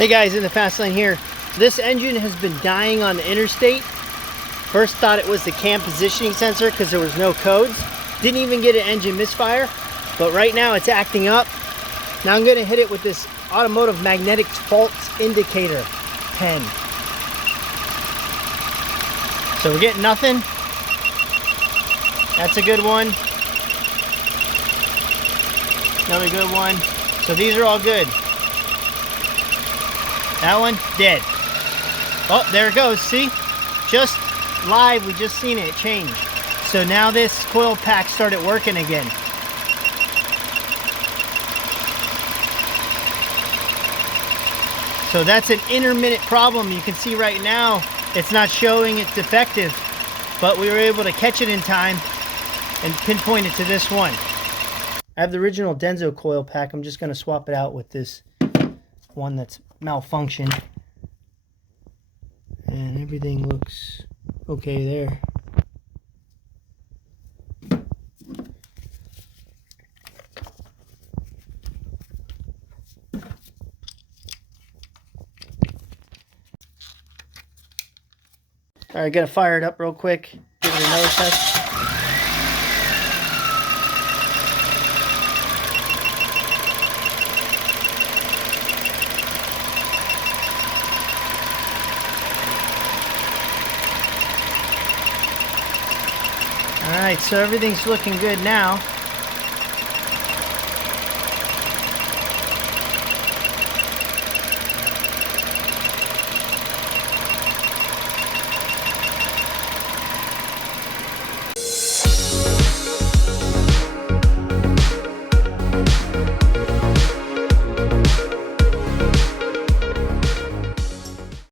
Hey guys, in the fast lane here. This engine has been dying on the Interstate. First thought it was the cam positioning sensor because there was no codes. Didn't even get an engine misfire, but right now it's acting up. Now I'm gonna hit it with this Automotive magnetic fault indicator 10. So we're getting nothing. That's a good one. Another good one. So these are all good. That one, dead. Oh, there it goes, see? Just live, we just seen it change. So now this coil pack started working again. So that's an intermittent problem. You can see right now, it's not showing it's defective, but we were able to catch it in time and pinpoint it to this one. I have the original Denso coil pack. I'm just gonna swap it out with this one that's malfunctioned, and everything looks okay there. All right, gotta fire it up real quick, give it another test. Alright, so everything's looking good now.